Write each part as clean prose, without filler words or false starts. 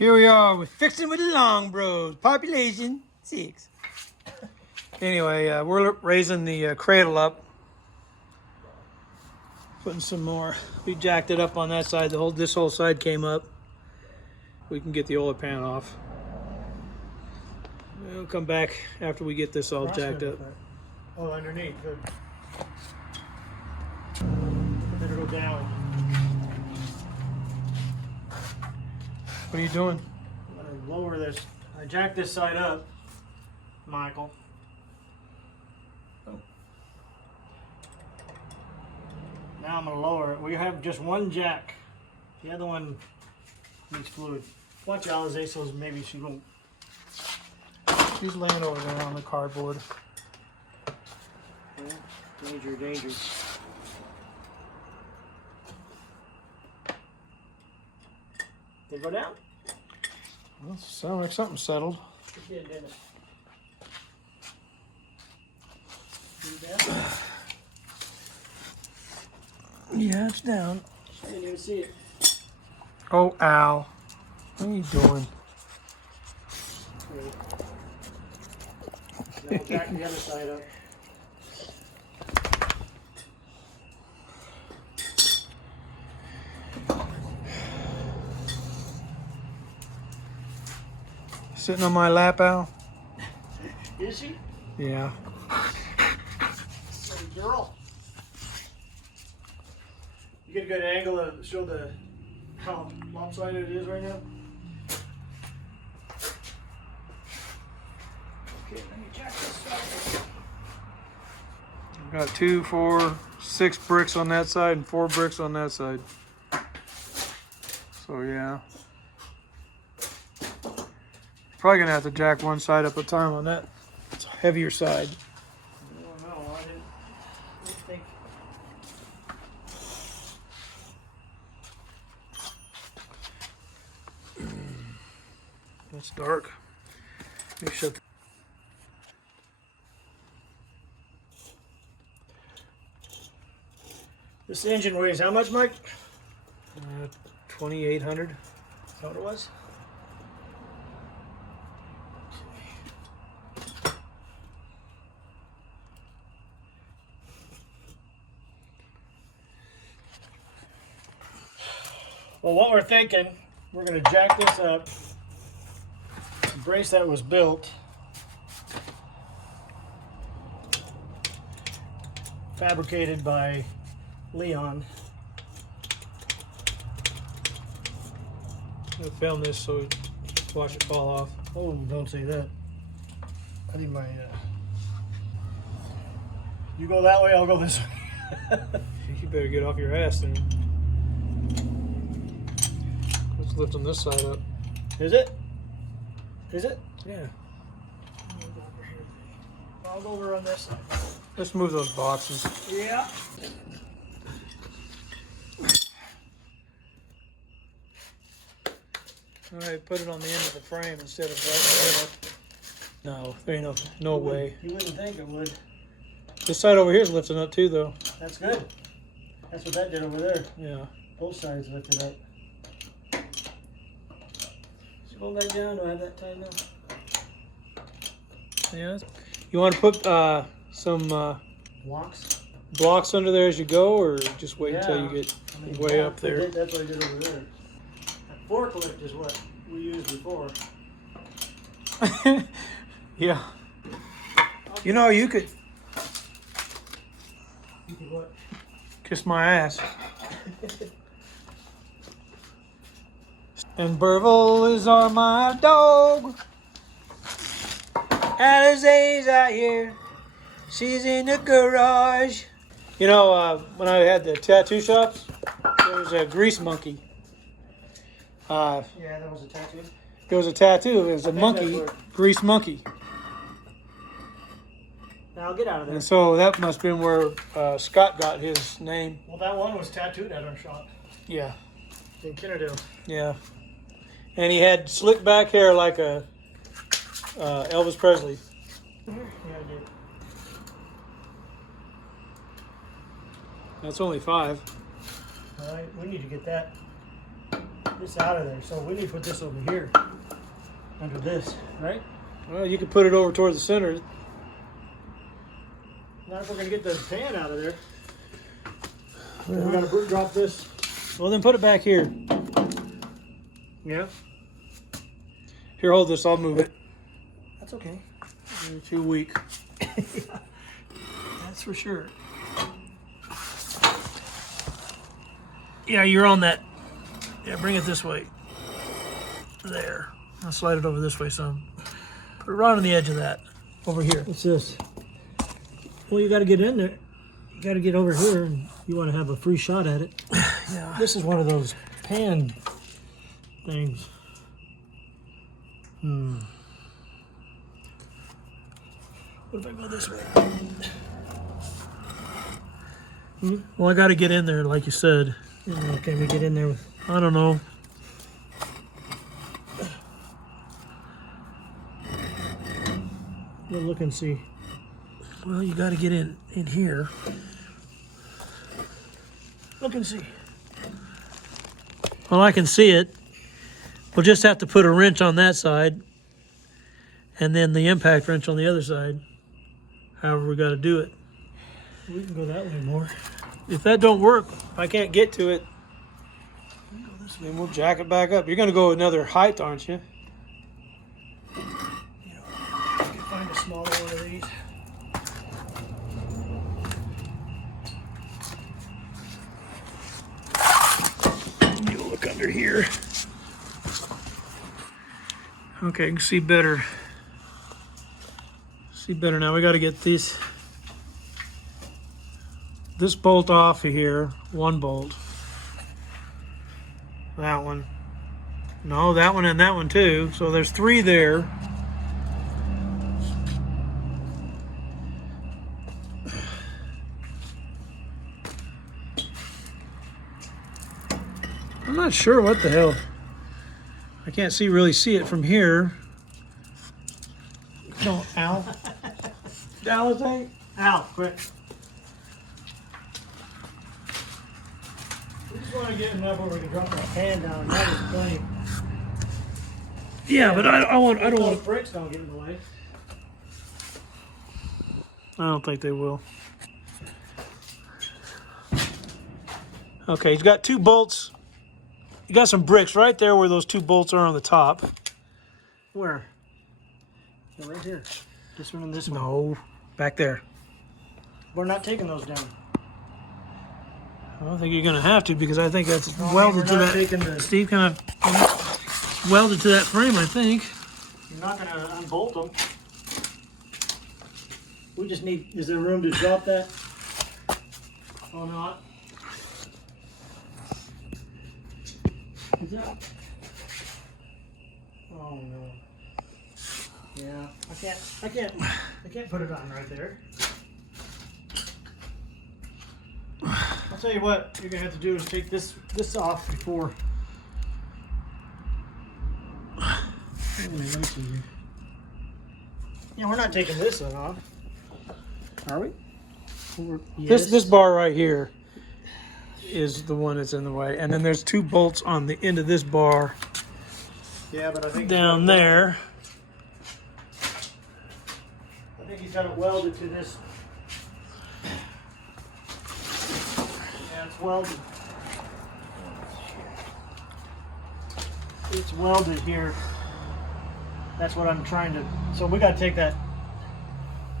Here we are with Fixing with the Long Bros. Population 6. Anyway, we're raising the cradle up. Putting some more. We jacked it up on that side. This whole side came up. We can get the oil pan off. We'll come back after we get this all jacked up. Oh, underneath. Good. Better go down. What are you doing? I'm going to lower this. I jacked this side up, Michael. Oh. Now I'm going to lower it. We have just one jack. The other one needs fluid. Watch Alize, so maybe she won't. She's laying over there on the cardboard. Yeah. Danger, danger. They go down? Well, sounds like something settled. It did, didn't it? See that? Yeah, it's down. I didn't even see it. Oh, Al. What are you doing? Great. Now we'll jack the other side up. Sitting on my lap, Al? Is she? Yeah. Hey, girl. You get a good angle to show how lopsided it is right now? Okay, let me jack this side. I've got 2, 4, 6 bricks on that side and 4 bricks on that side. So yeah. Probably gonna have to jack one side up at a time on that heavier side. I don't know. I didn't think. It's dark. Let me shut the This engine weighs how much, Mike? 2,800. Is that what it was? Well, what we're thinking, we're going to jack this up. The brace that was built, fabricated by Leon. I found this so watch it fall off. Oh, don't say that. I need my. You go that way, I'll go this way. You better get off your ass then. Let's lift on this side up. Is it? Is it? Yeah. I'll go over on this side. Let's move those boxes. Yeah. All right, put it on the end of the frame instead of right in the middle. No, there ain't no way. You wouldn't think it would. This side over here is lifting up too, though. That's good. That's what that did over there. Yeah. Both sides lifted up. So hold that down. Do I have that tied now? Yeah. You want to put some Blocks? blocks under there as you go, or just wait until you get way up there? That's what I did over there. That forklift is what we used before. Yeah. You know, you could You could what? kiss my ass. And Burville is on my dog. Alize's out here. She's in the garage. You know, when I had the tattoo shops, there was a grease monkey. Yeah, that was a tattoo. There was a tattoo. It was a monkey, grease monkey. Now get out of there. And so that must have been where Scott got his name. Well, that one was tattooed at our shop Yeah, in Kennedale. yeah. And he had slick back hair like a Elvis Presley. Yeah, I did. That's only 5. All right, we need to get that. this out of there. So we need to put this over here, under this, right? Well, you can put it over towards the center. Not if we're gonna get the pan out of there. We gotta drop this. Well, then put it back here. Yeah, Here, hold this. I'll move it. that's okay. You're too weak. That's for sure. Yeah, you're on that. Yeah, bring it this way. There. I'll slide it over this way some. Put it right on the edge of that. Over here. What's this? Well, you got to get in there. You got to get over here, and you want to have a free shot at it. Yeah. This is one of those pan things. What if I go this way? Well, I got to get in there, like you said. Can we get in there with... I don't know. We'll look and see. Well, you got to get in here. Look and see. Well, I can see it. We'll just have to put a wrench on that side, and then the impact wrench on the other side. However, we got to do it. We can go that way more. If that don't work, if I can't get to it, then we'll jack it back up. You're going to go another height, aren't you? I can find a smaller one of these. Let me look under here. Okay, I can see better. See better now. We got to get this bolt off of here. One bolt. That one. No, that one and that one too. So there's 3 there. I'm not sure what the hell. I can't really see it from here. No, Al. Alizate? Al, quick. We just want to get enough where we can drop that pan down. That is plenty. Yeah, but I don't want. Those bricks don't get in the way. I don't think they will. Okay, he's got 2 bolts. You got some bricks right there where those 2 bolts are on the top. Where? Yeah, right here. This one and this one. No, back there. We're not taking those down. I don't think you're going to have to because I think that's No, welded to we're not that. taking the- Steve kind of welded to that frame, I think. You're not going to unbolt them. We just need, is there room to drop that? Oh, not. Is that? Oh no. Yeah, I can't put it on right there. I'll tell you what you're gonna have to do is take this off before. Let me see here. Yeah, we're not taking this one off. Are we? Yes. This bar right here is the one that's in the way, and then there's 2 bolts on the end of this bar. Yeah, but I think down there. I think he's got it welded to this. Yeah, it's welded. It's welded here. That's what I'm trying to. So we got to take that.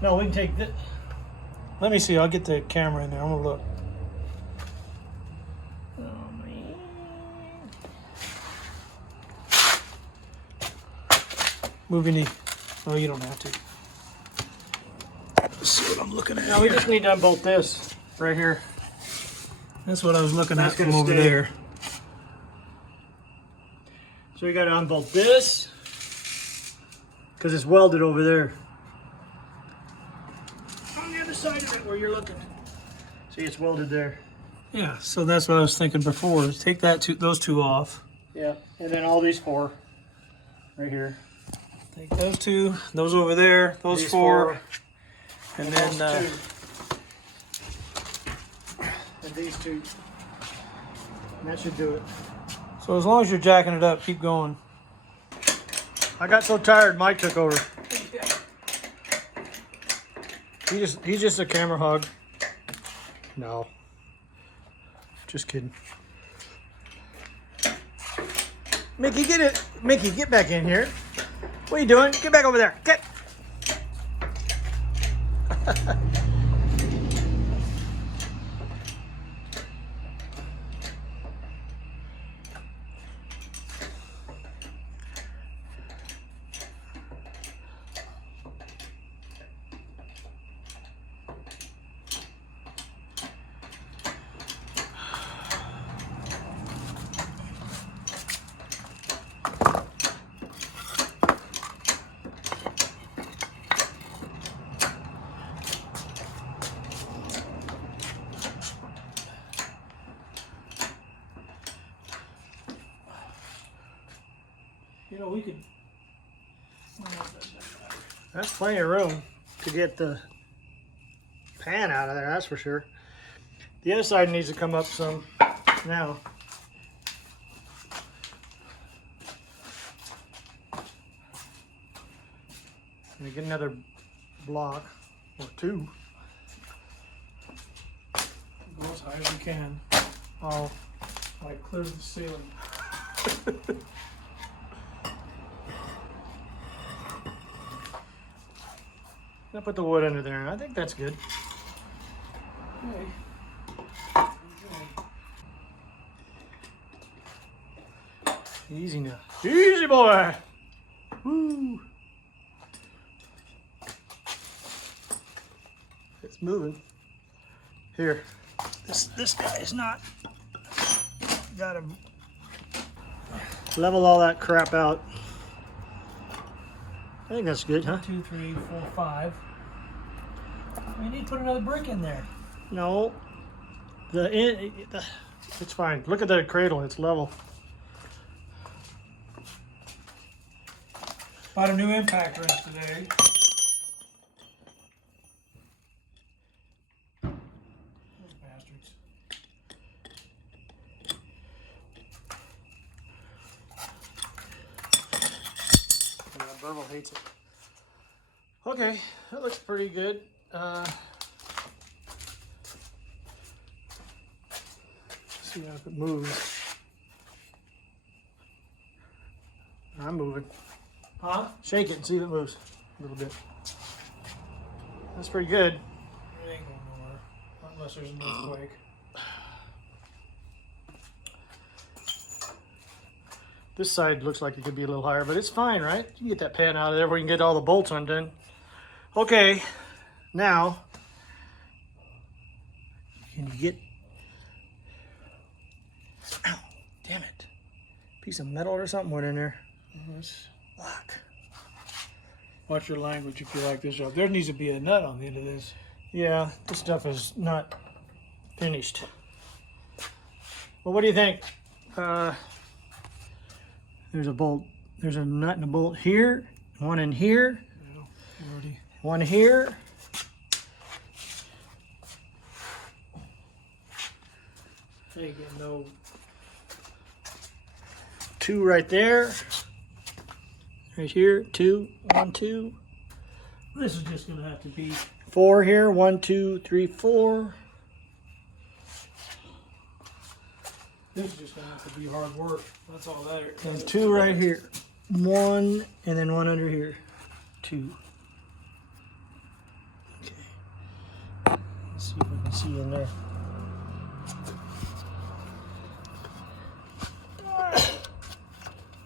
No, we can take this. Let me see. I'll get the camera in there. I'm gonna look. Oh man. Move your knee. Oh, you don't have to. Let's see what I'm looking at. No, we just need to unbolt this right here. That's what I was looking That's at from gonna over stay. there. So we got to unbolt this because it's welded over there. On the other side of it where you're looking. See, it's welded there. Yeah, so that's what I was thinking before. Is take those 2 off. Yeah, and then all these 4 right here. Take those 2, those over there, those These 4, and those then 2. And these 2. And that should do it. so So as long as you're jacking it up, keep going. I got so tired, Mike took over. He's just a camera hog. No. Just kidding. Mickey, get it. Mickey, get back in here. What are you doing? Get back over there. Get. You know, we could. That's plenty of room to get the pan out of there, that's for sure. The other side needs to come up some now. Let me get another block or two. Go as high as you can. Oh, Like clear the ceiling. I'll put the wood under there. I think that's good. Okay. Easy now. Easy boy. Woo. It's moving. Here. This guy is not. Gotta level all that crap out. I think that's good, huh? 1, 2, 3, 4, 5. We need to put another brick in there. No. It's fine. Look at that cradle. It's level. Bought a new impact wrench today. Those bastards. Yeah, Bevel hates it. Okay, that looks pretty good. See if it moves. I'm moving. Huh? Shake it and see if it moves a little bit. That's pretty good. It ain't going nowhere. Not unless there's an earthquake. This side looks like it could be a little higher, but it's fine, right? You can get that pan out of there where you can get all the bolts undone. Okay, now, can you get, ow, damn it. Piece of metal or something went in there. It's locked. Watch your language if you like this job. There needs to be a nut on the end of this. Yeah, this stuff is not finished. Well, what do you think? There's a bolt. There's a nut and a bolt here. One in here. Yeah, already. One here. I ain't getting no. Two right there. Right here. Two. 1, 2. This is just gonna have to be. 4 here. 1, 2, 3, 4. This is just gonna have to be hard work. That's all that. And 2 right here. 1 and then 1 under here. 2. Okay. Let's see if we can see in there.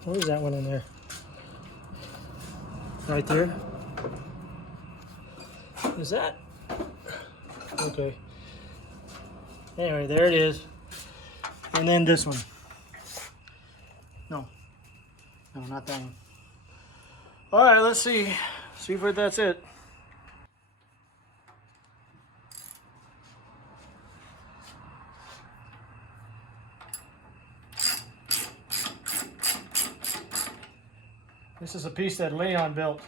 What is that one in there? Right there? Is that? Okay. Anyway, there it is. And then this one. No. No, not that one. All right, let's see. See if that's it. This is a piece that Leon built.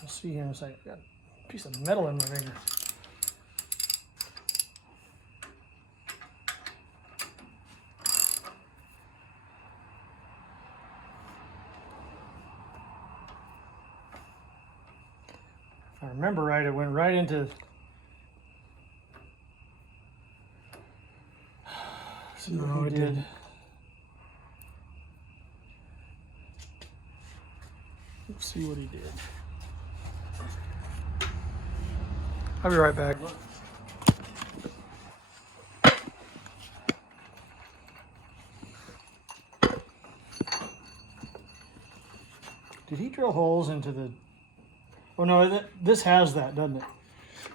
We'll see here in a second. Got a piece of metal in my finger. I remember right, it went right into. See what No, he it did. didn't. Let's see what he did. I'll be right back. Did he drill holes into the? Oh no, this has that, doesn't it?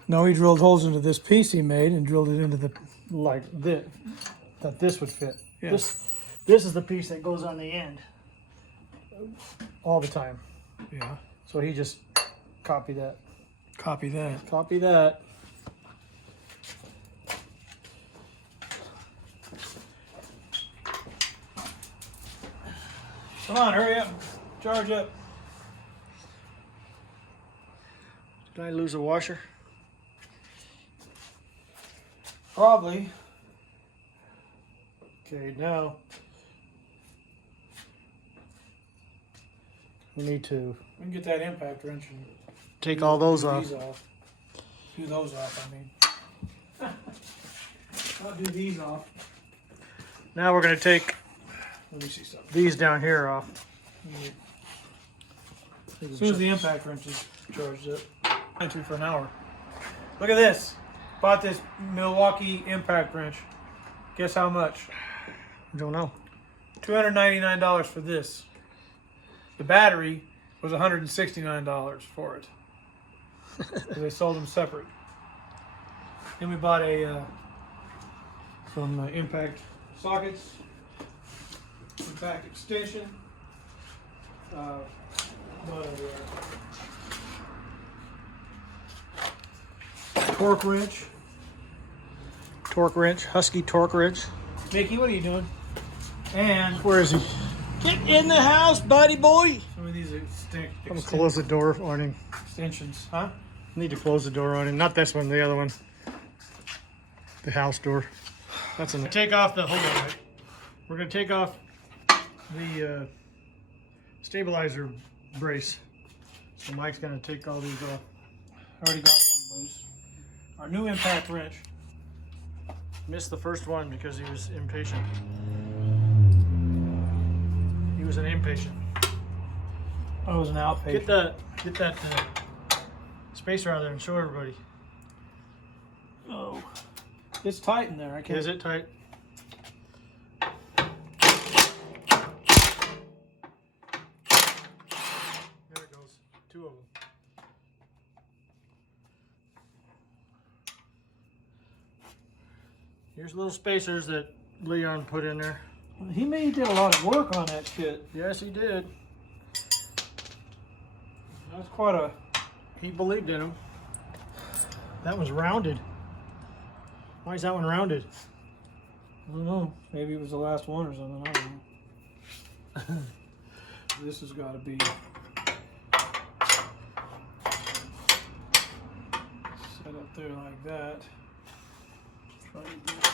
No, he drilled holes into this piece he made and drilled it into the. Like this, that this would fit. Yeah. This is the piece that goes on the end all the time. Yeah. So he just copied that. Copy that. Copy that. Come on, hurry up. Charge up. Did I lose a washer? Probably. Okay, now we need to We can get that impact wrench and take all those do off. these off. Do those off, I mean. I'll do these off. Now we're going to take Let me see something. these down here off. As soon as the impact wrench is charged up. Into for an hour. Look at this. Bought this Milwaukee impact wrench. Guess how much? Don't know. $299 for this. The battery was $169 for it. They sold them separate. Then we bought some impact sockets, impact extension. What are they? Torque wrench. Torque wrench, Husky torque wrench. Mickey, what are you doing? And Where is he? Get in the house, buddy boy. some of these I'm gonna close the door on him. extensions, huh? Need to close the door on him. Not this one, the other one. The house door. That's enough. Take off the, hold on, Mike. We're gonna take off the stabilizer brace. So Mike's gonna take all these off. Already got one loose. Our new impact wrench. Missed the first one because he was impatient. He was an impatient. I was an outpatient. Get that spacer out of there and show everybody. Oh, it's tight in there. I can't. Is it tight? There it goes. Two of them. Here's little spacers that Leon put in there. He did a lot of work on that shit. Yes, he did. That's quite a. He believed in him. That was rounded. Why is that one rounded? I don't know. Maybe it was the last one or something. I don't know. This has got to be set up there like that. Try to do it.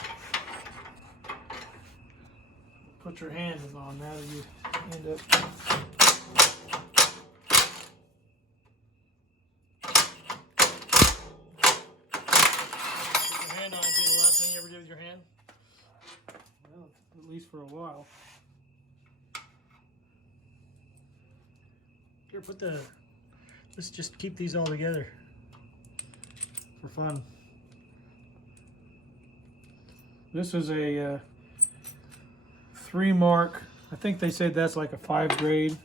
Put your hands on that, and you end up. Put your hand on it. Be the last thing you ever did with your hand. Well, at least for a while. Here, let's just keep these all together for fun. This is a 3 mark. I think they said that's like a 5 grade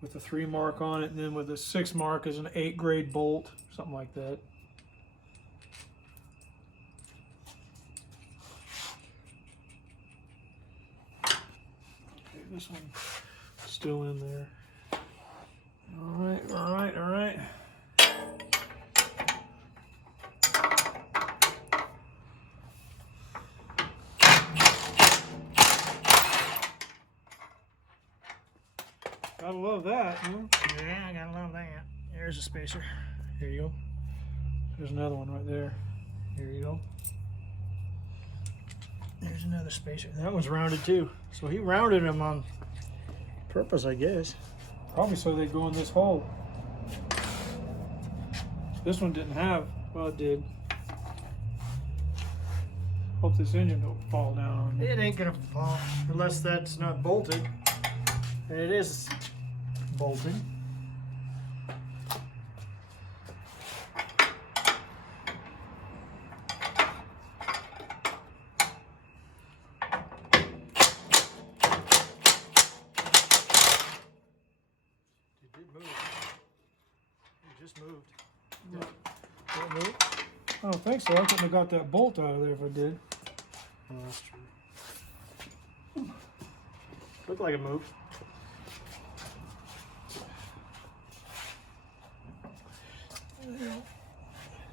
with a 3 mark on it, and then with a 6 mark is an 8 grade bolt, something like that. Okay, this one still in there. All right, all right, all right. Gotta love that, huh? Yeah, I gotta love that. There's a spacer. Here you go. There's another one right there. Here you go. There's another spacer. That one's rounded too. So he rounded them on purpose, I guess. Probably so they go in this hole. This one didn't have, well it did. Hope this engine don't fall down on me. It ain't gonna fall unless that's not bolted. And it is bolted. It did move. It just moved. Did it move? I don't think so. I couldn't have got that bolt out of there if I did. Oh, that's true. Looked like it moved.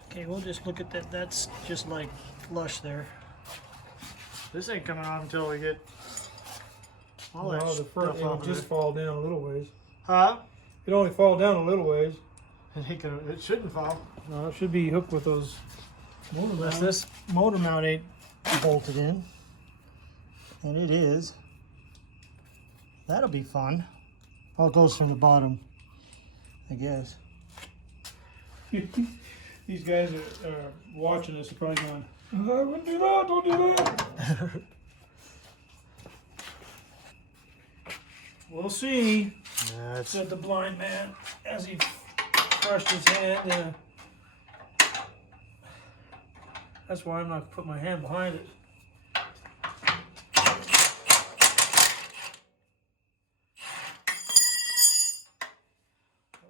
Okay, we'll just look at that. That's just like flush there. This ain't coming off until we get all that No, the front stuff it'll off just of it. fall down a little ways. Huh? It only fall down a little ways. It shouldn't fall. No, it should be hooked with those motor Unless mounts. this motor mount ain't bolted in. And it is. That'll be fun. Oh, it goes from the bottom, I guess. These guys are watching this are probably going, I wouldn't do that, don't do that. We'll see, said the blind man as he crushed his hand. That's why I'm not putting my hand behind it. I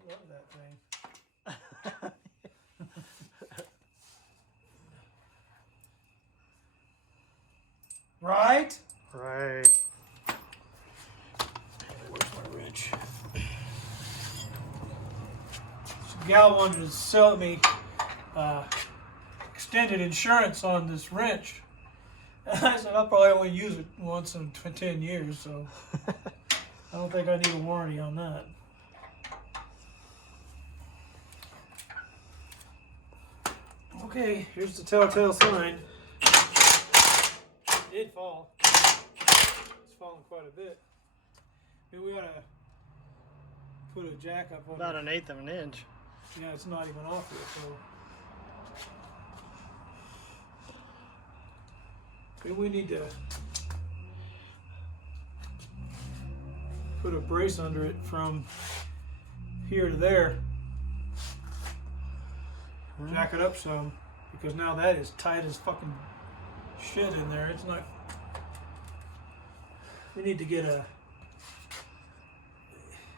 love that thing. Right? Right. Where's my wrench? Some gal wanted to sell me extended insurance on this wrench. And I said I'll probably only use it once in 10 years, so I don't think I need a warranty on that. Okay, here's the telltale sign. It did fall. It's fallen quite a bit. Maybe we ought to put a jack up on About it. 1/8 of an inch. Yeah, it's not even off yet, so. Maybe we need to put a brace under it from here to there. Jack it up some, because now that is tight as fucking shit in there. It's not. We need to get a.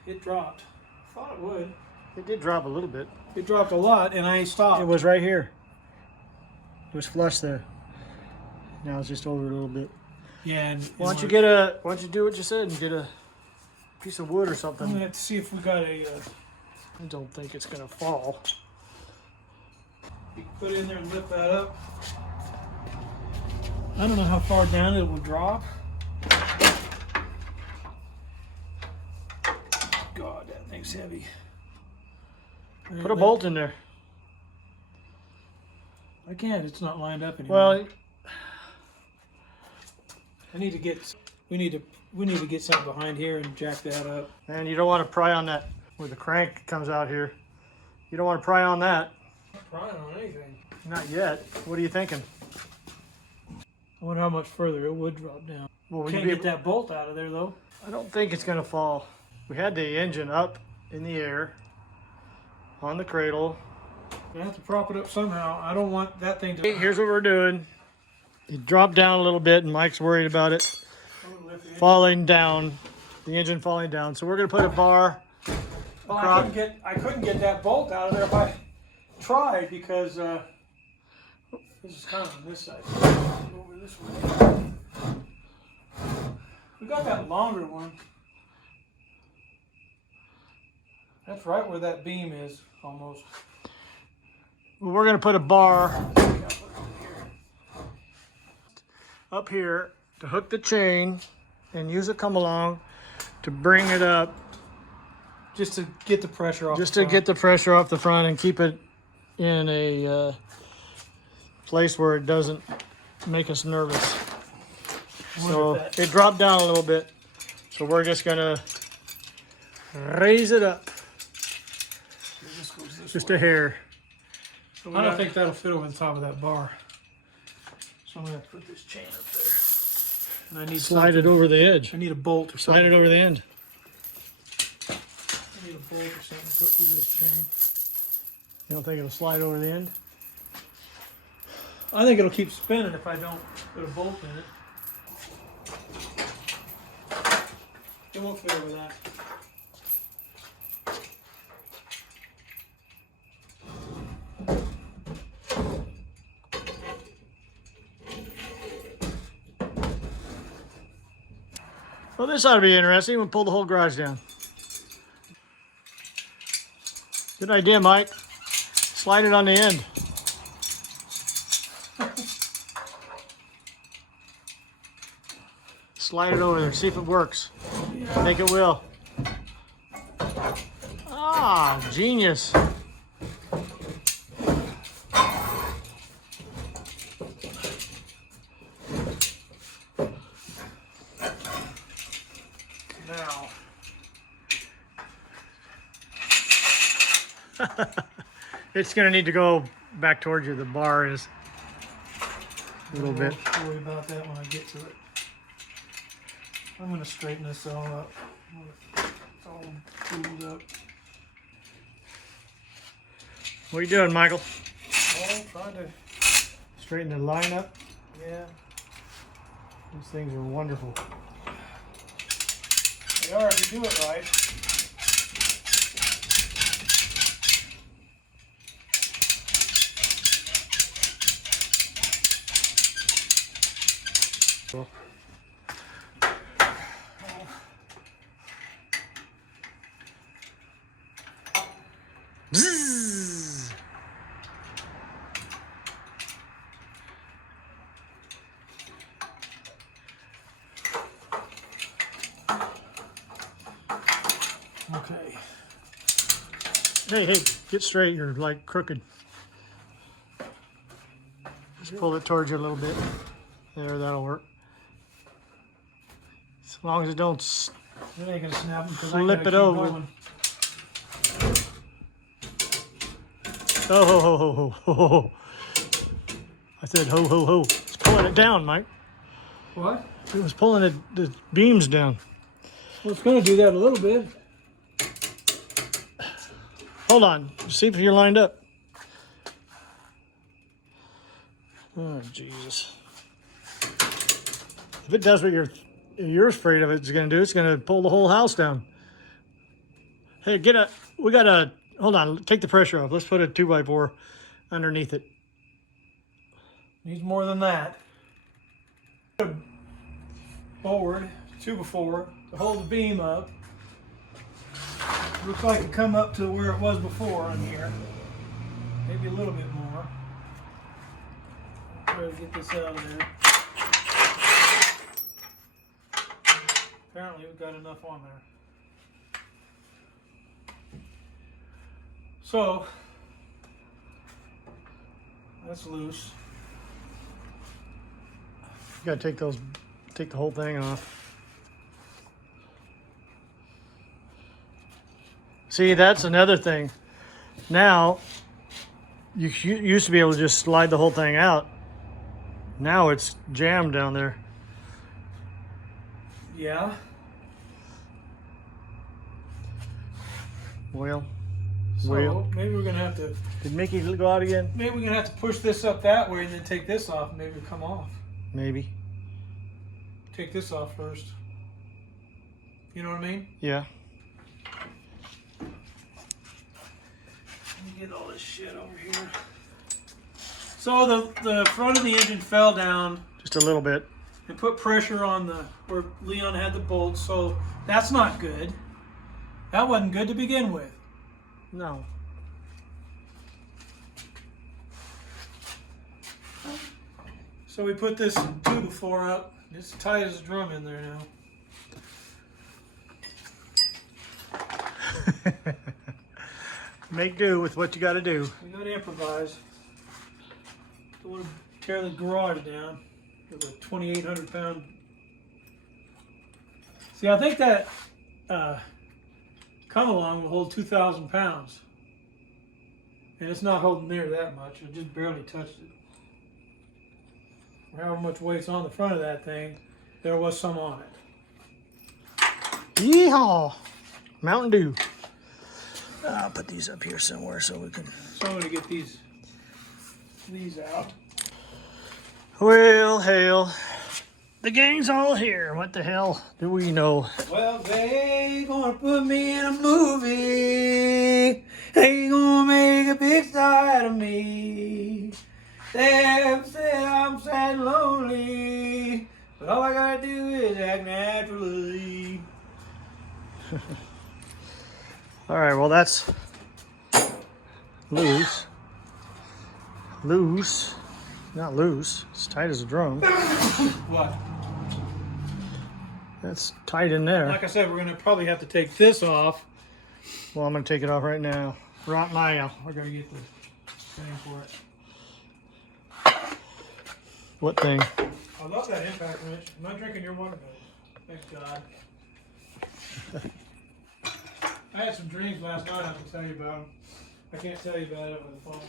It dropped. I thought it would. It did drop a little bit. It dropped a lot, and I stopped. It was right here. It was flush there. Now it's just over a little bit. Yeah, and Why don't you do what you said and get a piece of wood or I'm something? gonna have to see if we got a. I don't think it's gonna fall. You can put it in there and lift that up. I don't know how far down it will drop. God, that thing's heavy. Put a bolt in there. I can't. It's not lined up anymore. Well, I need to get. We need to get something behind here and jack that up. and you don't want to pry on that where the crank comes out here. You don't want to pry on that. I'm not prying on anything. Not yet. What are you thinking? I wonder how much further it would drop down. Well, we Can't get that bolt out of there though. I don't think it's gonna fall. We had the engine up in the air on the cradle. I have to prop it up somehow. I don't want that thing to. Here's what we're doing. It dropped down a little bit, and Mike's worried about it falling down, the engine falling down. So we're gonna put a bar. Well, I couldn't get that bolt out of there if I tried, because this is kind of on this side. Over this way. We got that longer one. That's right where that beam is, almost. We're gonna put a bar up here to hook the chain and use a come along to bring it up, Just to get the pressure off. just to get the pressure off the front and keep it in a place where it doesn't make us nervous. So it dropped down a little bit, so we're just gonna raise it up just a hair. So I don't think that'll fit over the top of that bar. So I'm gonna have to put this chain up there. And I need slide it over the edge. I need a bolt or something. Slide it over the end. I need a bolt or something to put through this chain. You don't think it'll slide over the end? I think it'll keep spinning if I don't put a bolt in it. It won't fit over that. Well, this ought to be interesting. We'll pull the whole garage down. Good idea, Mike. Slide it on the end. Slide it over there. See if it works. I think it will. Ah, genius. Now. It's going to need to go back towards you. The bar is a little bit. I'll worry about that when I get to it. I'm going to straighten this all up. It's all pulled up. What are you doing, Michael? Oh, trying to. Straighten the line up. Yeah. These things are wonderful. They are if you do it right. Cool. Bzzz. Okay. Hey, get straight. You're like crooked. Just pull it towards you a little bit. There, that'll work. As long as it don't It ain't gonna snap because flip it over. Going. Oh, ho, ho, ho, ho, ho, ho. I said ho, ho, ho. It's pulling it down, Mike. What? It was pulling the beams down. Well, it's gonna do that a little bit. Hold on. See if you're lined up. Oh, Jesus. If it does what you're afraid of it's going to do, it's going to pull the whole house down. Hey, hold on, take the pressure off. Let's put a 2x4 underneath it. Needs more than that. Forward, 2x4 to hold the beam up. Looks like it come up to where it was before on here. Maybe a little bit more. Try to get this out of there. Apparently we've got enough on there. So, that's loose. You got to take the whole thing off. See, that's another thing. Now, you used to be able to just slide the whole thing out. Now it's jammed down there. Yeah. Well, So maybe we're gonna have to. Did Mickey go out again? Maybe we're gonna have to push this up that way and then take this off. And maybe it'll come off. Maybe. Take this off first. You know what I mean? Yeah. Let me get all this shit over here. So the front of the engine fell down Just a little bit. and put pressure on where Leon had the bolts. So that's not good. That wasn't good to begin with. No. So we put this 2x4 up. It's tight as a drum in there now. Make do with what you got to do. We got to improvise. Don't want to tear the garage down with a 2,800 pound. See, I think that come along will hold 2,000 pounds. And it's not holding near that much. I just barely touched it. However much weight's on the front of that thing, there was some on it. Yeehaw! Mountain Dew. I'll put these up here somewhere so we can... So I'm going to get these out. Well, hell. The gang's all here. What the hell do we know? Well, they gonna put me in a movie. They gonna make a big star out of me. They said I'm sad and lonely, but all I gotta do is act naturally. All right, well, that's loose. Loose. Not loose. It's tight as a drum. What? That's tight in there. Like I said, we're gonna probably have to take this off. Well, I'm going to take it off right now. Right now. I gotta get the thing for it. What thing? I love that impact wrench. I'm not drinking your water, though. Thank God. I had some dreams last night I can tell you about them. I can't tell you about it over the phone.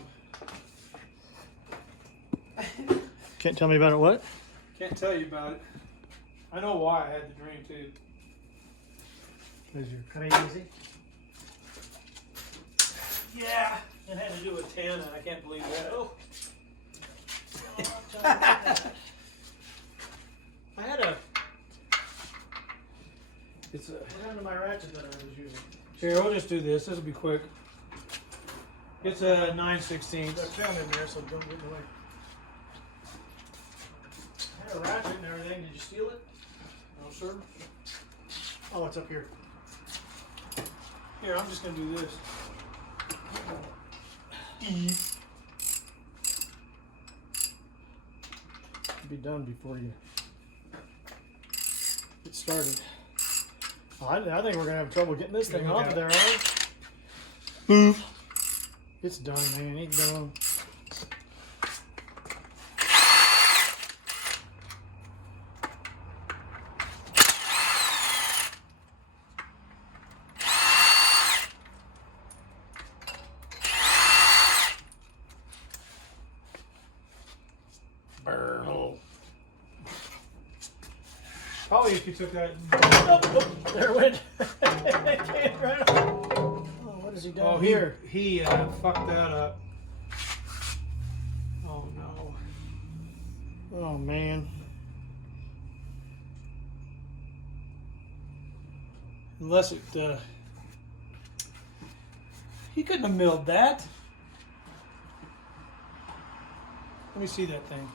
Can't tell me about it, what? Can't tell you about it. I know why I had the dream, too. Because you're cutting easy? Yeah, it had to do with 10, and I can't believe that. Oh. I had a... It's a... What happened to my ratchet that I was using? Here, we'll just do this. This will be quick. It's a 9/16. There's film in there, so don't get in the way. I had a ratchet and everything. Did you steal it? No, sir. Oh, it's up here. Here, I'm just going to do this. Be done before you get started. Oh, I think we're gonna have trouble getting this thing off of there, aren't we? Move. It's done, man. It's done. Probably if you took that. Oh, there it went. Oh, what has he done Oh, here? He fucked that up. Oh no. Oh man. Unless it. He couldn't have milled that. Let me see that thing.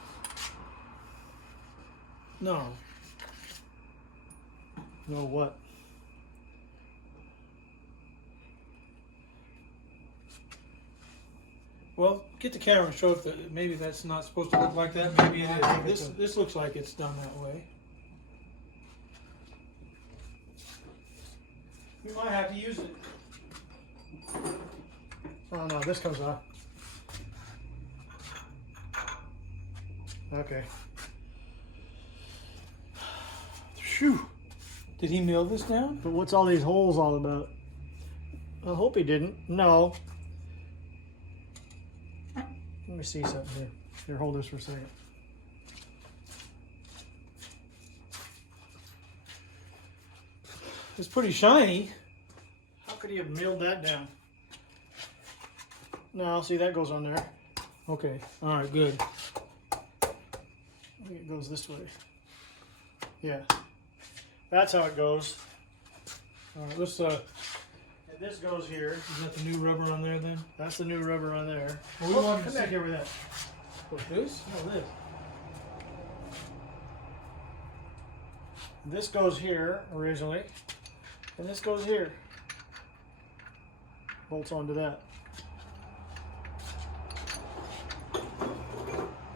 No. No what? Well, get the camera and show if maybe that's not supposed to look like that. Maybe it is. This looks like it's done that way. We might have to use it. Oh no, this comes off. Okay. Phew. Did he mill this down? But what's all these holes all about? I hope he didn't. No. Let me see something here. Here, hold this for a second. It's pretty shiny. How could he have milled that down? No, see, that goes on there. Okay. All right. Good. I think it goes this way. Yeah. That's how it goes. All right. Let's. And this goes here. Is that the new rubber on there then? That's the new rubber on there. Well, we wanted to Come see- back here with that. What, this? No, this. This goes here originally, and this goes here. Bolts onto that.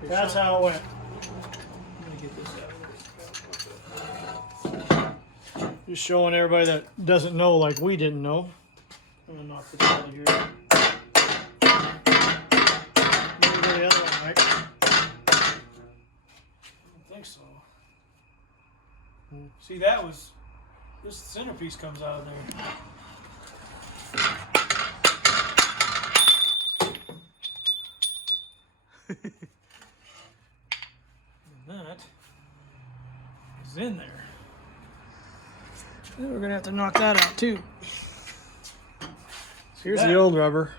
That's how it went. I'm gonna get this out. Just showing everybody that doesn't know like we didn't know. I'm gonna knock this out of here. Maybe go the other one, right? I don't think so. See, that was. This centerpiece comes out of there. And that is in there. Then we're gonna have to knock that out too. Here's the old rubber.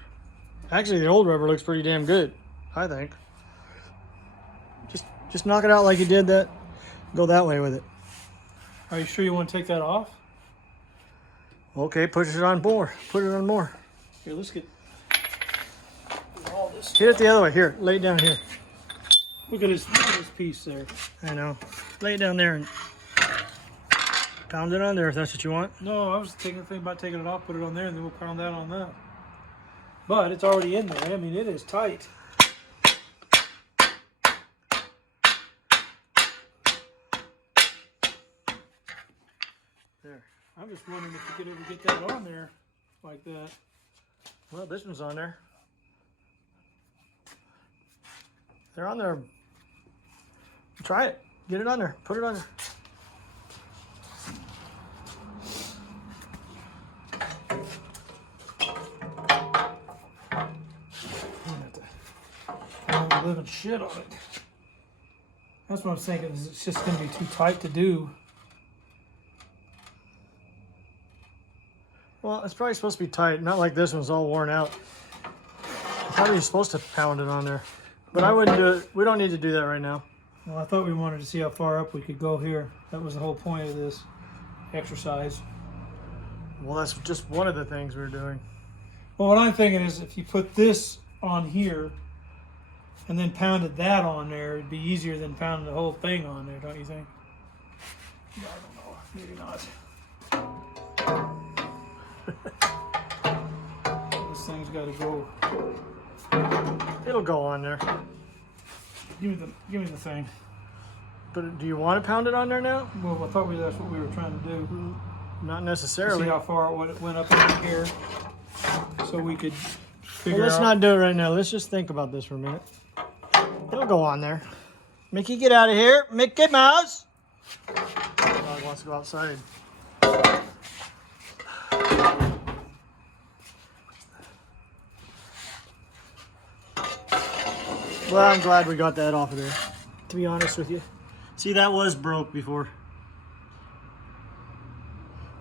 Actually, the old rubber looks pretty damn good, I think. Just knock it out like you did that. Go that way with it. Are you sure you want to take that off? Okay, push it on more. Put it on more. Here, let's get all this. Hit it the other way. Here, lay it down here. Look at this piece there. I know. Lay it down there and pound it on there if that's what you want. No, I was thinking about taking it off, put it on there, and then we'll pound that on that. But it's already in there. I mean, it is tight. There. I'm just wondering if you could ever get that on there like that. Well, this one's on there. They're on there. Try it. Get it on there. Put it on there. Living shit on it. That's what I'm thinking. Is it's just going to be too tight to do. Well, it's probably supposed to be tight, not like this one's all worn out. How are you supposed to pound it on there? But I wouldn't do it. We don't need to do that right now. Well, I thought we wanted to see how far up we could go here. That was the whole point of this exercise. Well, that's just one of the things we're doing. Well, what I'm thinking is if you put this on here and then pounded that on there, it'd be easier than pounding the whole thing on there, don't you think? I don't know. Maybe not. This thing's got to go. It'll go on there. Give me the thing. But do you want to pound it on there now? Well, I thought that's what we were trying to do. Not necessarily. See how far it went up in here, so we could figure Well, let's out. not do it right now. Let's just think about this for a minute. It'll go on there. Mickey, get out of here. Mickey Mouse. Dog wants to go outside. Well, I'm glad we got that off of there, to be honest with you. See, that was broke before.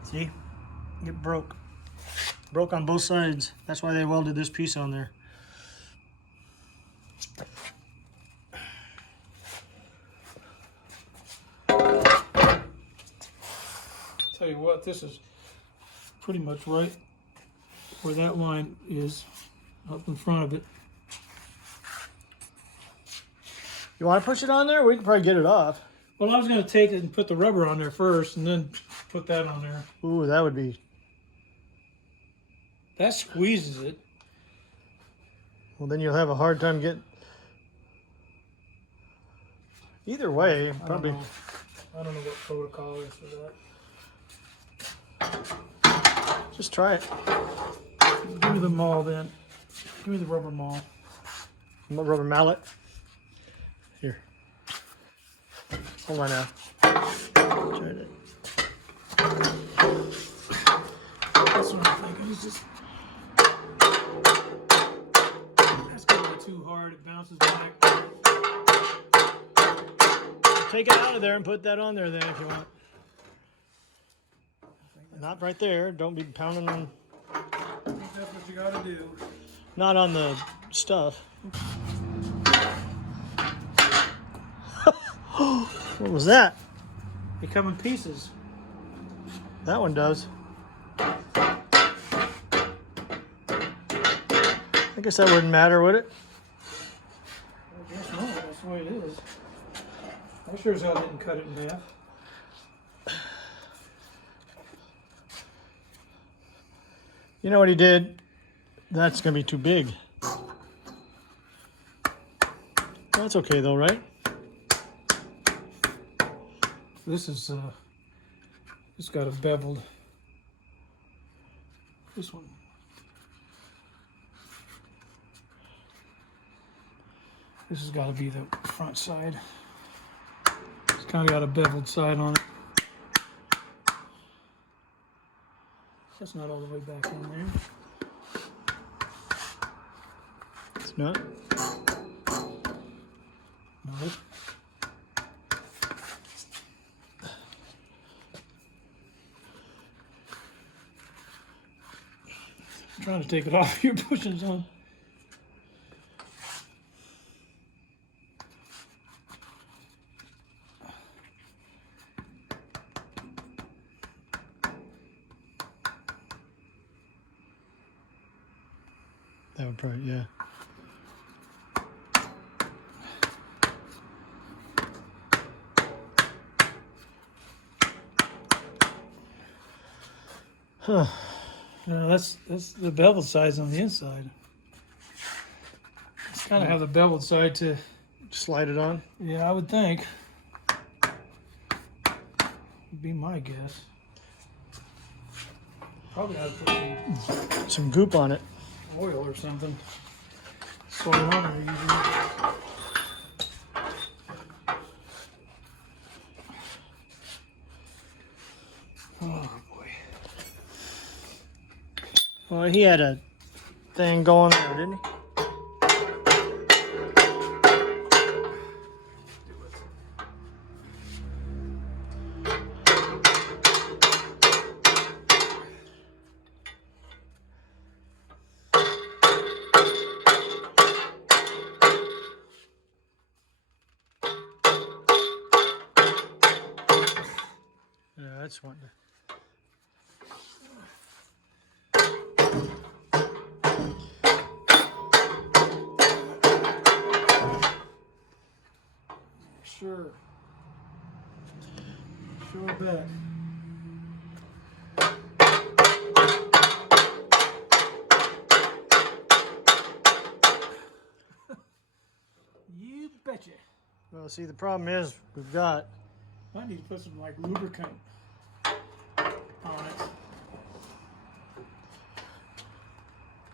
See? It broke. Broke on both sides. That's why they welded this piece on there. Tell you what, this is pretty much right where that line is, up in front of it. You want to push it on there? We can probably get it off. Well, I was going to take it and put the rubber on there first, and then put that on there. Ooh, that would be... That squeezes it. Well, then you'll have a hard time getting... Either way, probably... I don't know what protocol is for that. Just try it. Give me the maul then. Give me the rubber maul. Rubber mallet. Here. Hold on now. Try it. That's what I'm thinking. It's just... That's getting it too hard. It bounces back. Take it out of there and put that on there then if you want. Not right there. Don't be pounding on... I think that's what you gotta do. Not on the stuff. What was that? They come in pieces. That one does. I guess that wouldn't matter, would it? I guess not. That's the way it is. I sure as hell didn't cut it in half. You know what he did? That's going to be too big. That's okay though, right? This is it's got a beveled. This one. This has got to be the front side. It's kind of got a beveled side on it. That's not all the way back in there. It's not. No. I'm trying to take it off. You're pushing it on. That would probably, yeah. Huh. No, that's the beveled side's on the inside. It's kind of have the beveled side to. Slide it on. Yeah, I would think. Would be my guess. Probably have to put Some goop on it. some oil or something. Soil on there usually. Oh boy. Well, he had a thing going there, didn't he? Yeah, that's one. Sure. Sure bet. You betcha. Well, see, the problem is we've got. I need to put some like lubricant on it.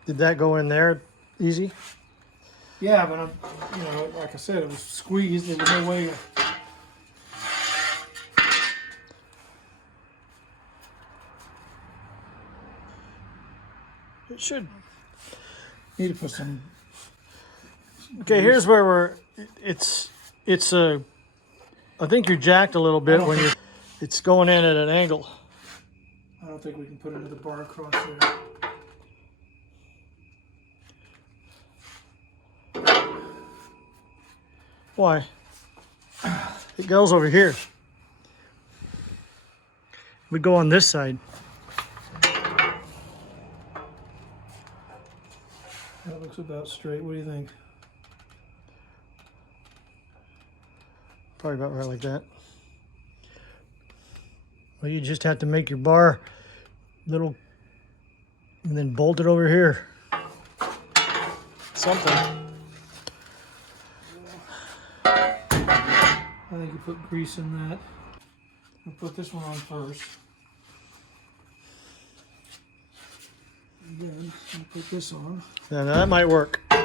Did that go in there easy? Yeah, but like I said, it was squeezed. There was no way. It should. Need to put some. Okay, here's where we're. It's a. I think you're jacked a little bit when you're. It's going in at an angle. I don't think we can put another bar across there. Why? It goes over here. We go on this side. That looks about straight. What do you think? Probably about right like that. Well, you just have to make your bar little and then bolt it over here. Something. I think you put grease in that. I'll put this one on first. And then I'll put this on. Yeah, now that might work. Put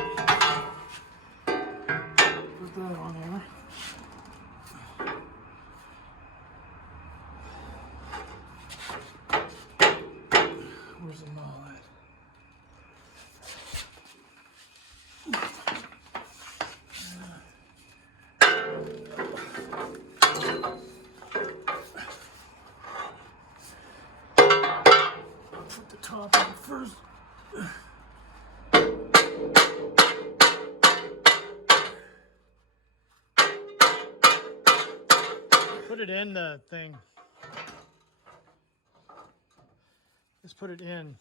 that on there. Where's the knob at? Put the top on first. Put it in the thing. Just put it in. And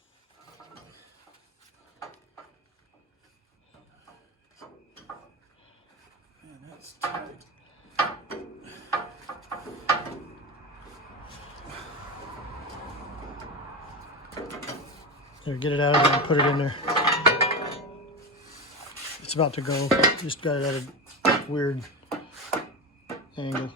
that's tight. There, get it out of there and put it in there. It's about to go. Just got it at a weird angle.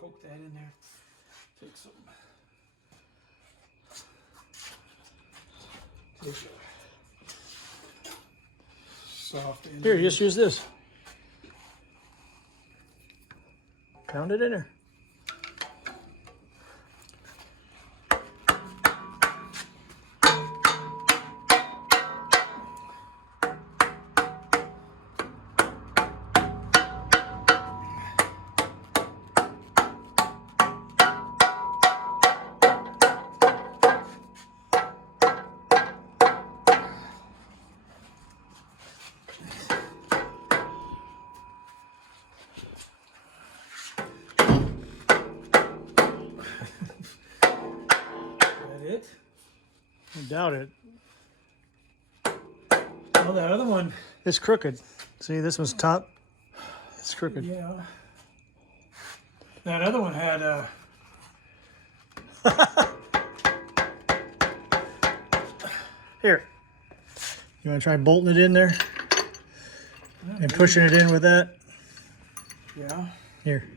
Poke that in there. Take some Soft. Here, just use this. Pound it in there. It? I doubt it. Oh, that other one. It's crooked. See, this one's top. It's crooked. Yeah. That other one had Here. You want to try bolting it in there and pushing it in with that? Yeah. Here.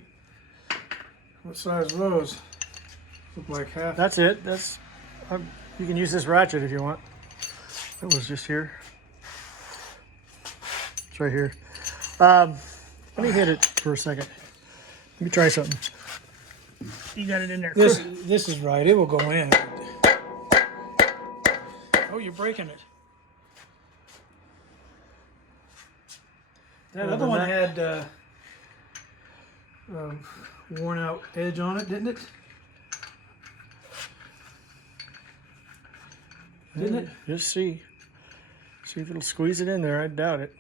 What size are those? Look like half. That's it. You can use this ratchet if you want. It was just here. It's right here. Let me hit it for a second. Let me try something. You got it in there. This is right. It will go in. Oh, you're breaking it. That other one had worn out edge on it, didn't it? Didn't it? Just see. See if it'll squeeze it in there. I doubt it.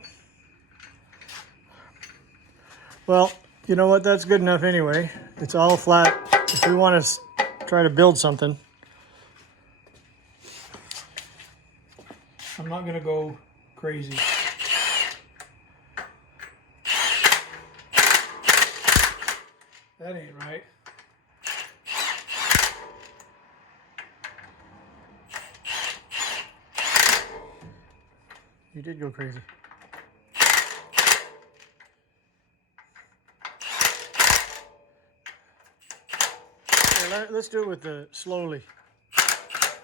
Well, you know what? That's good enough anyway. It's all flat. If we want to try to build something. I'm not going to go crazy. That ain't right. You did go crazy. Here, let's do it with the slowly.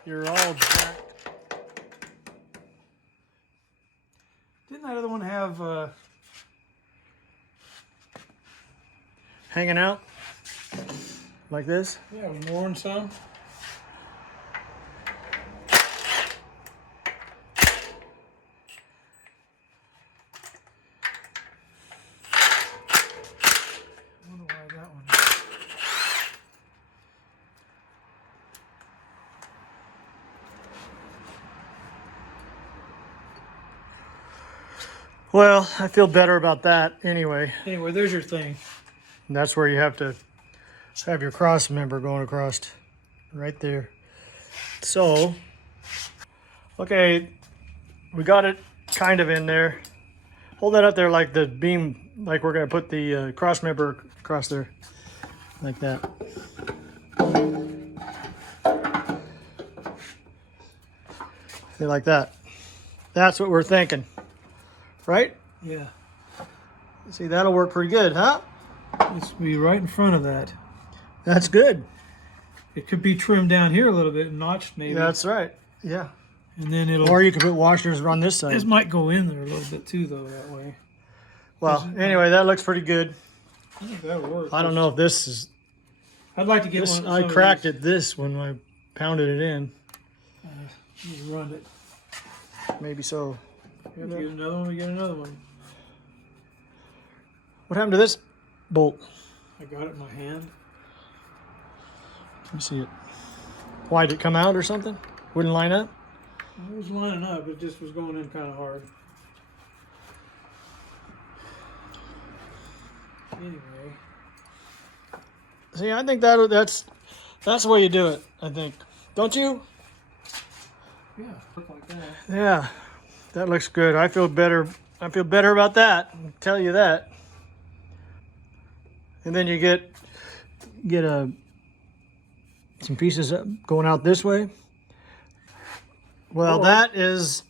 You're all jacked. Didn't that other one have Hanging out like this. yeah, it was worn some? I wonder why that one. Well, I feel better about that anyway. Anyway, there's your thing. And that's where you have to have your cross member going across right there. So, okay, we got it kind of in there. Hold that up there like the beam, like we're going to put the cross member across there, like that. See, like that. That's what we're thinking, right? Yeah. See, that'll work pretty good, huh? It's be right in front of that. That's good. It could be trimmed down here a little bit and notched maybe. That's right. Yeah. And then it'll. Or you could put washers on this side. This might go in there a little bit too, though, that way. Well, anyway, that looks pretty good. I think that'll work. I don't know if this is. I'd like to get This, one. I cracked it this when I pounded it in. Just run it. Maybe so. You have to get another one. We get another one. What happened to this bolt? I got it in my hand. Let me see it. Why did it come out or something? Wouldn't line up? It was lining up. It just was going in kind of hard. Anyway. See, I think that's the way you do it. I think, don't you? Yeah, look like that. Yeah, that looks good. I feel better. I feel better about that. I'll tell you that. And then you get some pieces going out this way. Well, that is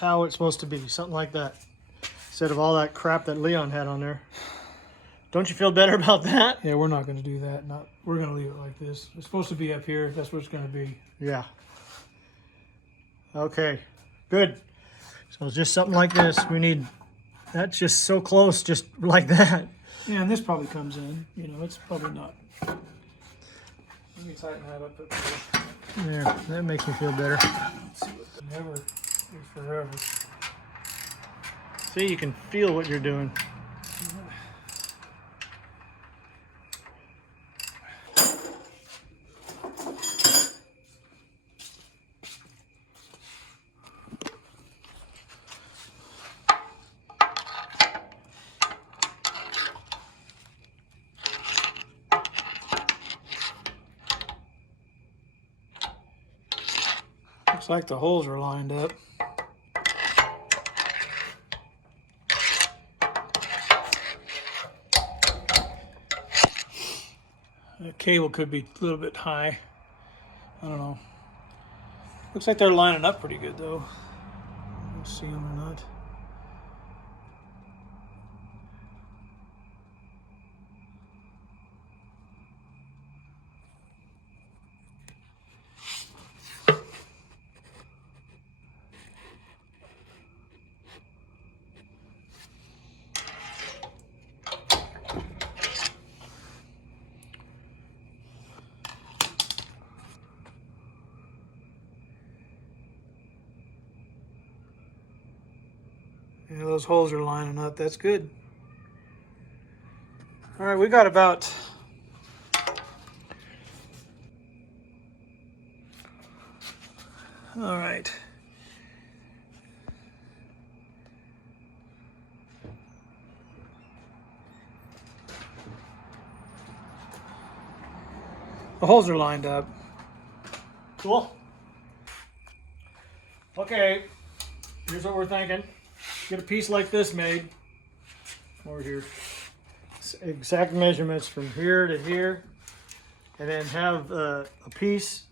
how it's supposed to be, something like that. Instead of all that crap that Leon had on there. Don't you feel better about that? Yeah, we're not going to do that. We're going to leave it like this. It's supposed to be up here. That's what it's going to be. Yeah. Okay, good. So it's just something like this. We need, that's just so close, just like that. Yeah, and this probably comes in. You know, it's probably not. Let me tighten that up a bit. There, that makes me feel better. Let's see what never is forever. See, you can feel what you're doing. Looks like the holes are lined up. The cable could be a little bit high. I don't know. Looks like they're lining up pretty good though. We'll see them or not. Yeah, those holes are lining up. That's good. All right, we got about all right. The holes are lined up. Cool. Okay, here's what we're thinking. Get a piece like this made. Over here. Exact measurements from here to here. And then have a piece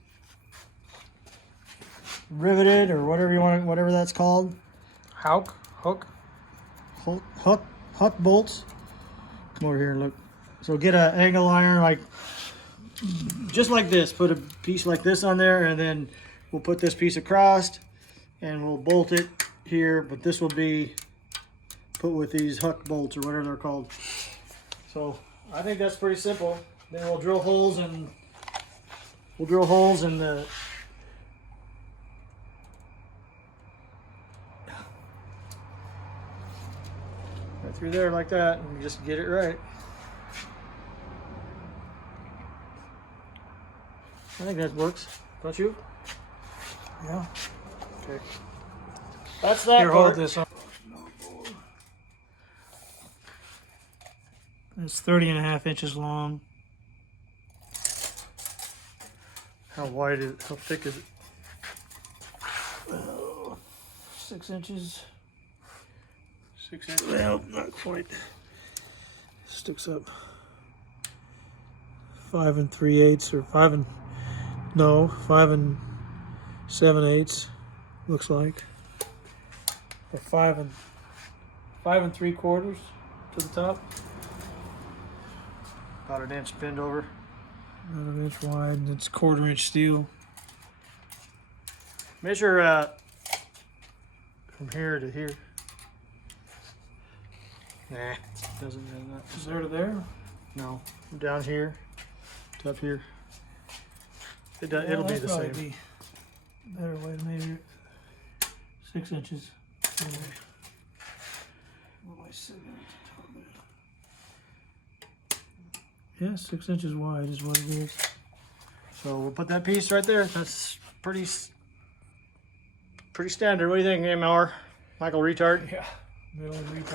riveted or whatever you want, whatever that's called. Hook. Hook bolts. Come over here and look. So get an angle iron like just like this. Put a piece like this on there, and then we'll put this piece across and we'll bolt it here, but this will be put with these hook bolts or whatever they're called. So I think that's pretty simple. Then we'll drill holes in the right through there like that, and just get it right. I think that works, don't you? Yeah. Okay. That's that Here, part. hold this on. It's 30.5 inches long. How wide is it? How thick is it? 6 inches. 6 inches. Well, not quite. Sticks up 5 3/8 or 5 7/8 looks like, or 5 3/4 to the top. About an inch bend over. About an inch wide, and it's 1/4 inch steel. Measure from here to here. Nah, doesn't mean that. Is there to there? No, from down here to up here. Yeah, It'll be that'd the probably same. be a better way to measure it. 6 inches. What am I sitting at the top of? Yeah, 6 inches wide is what it is. So we'll put that piece right there. That's pretty standard. What do you think, MR? Michael Retard? Yeah, middle of the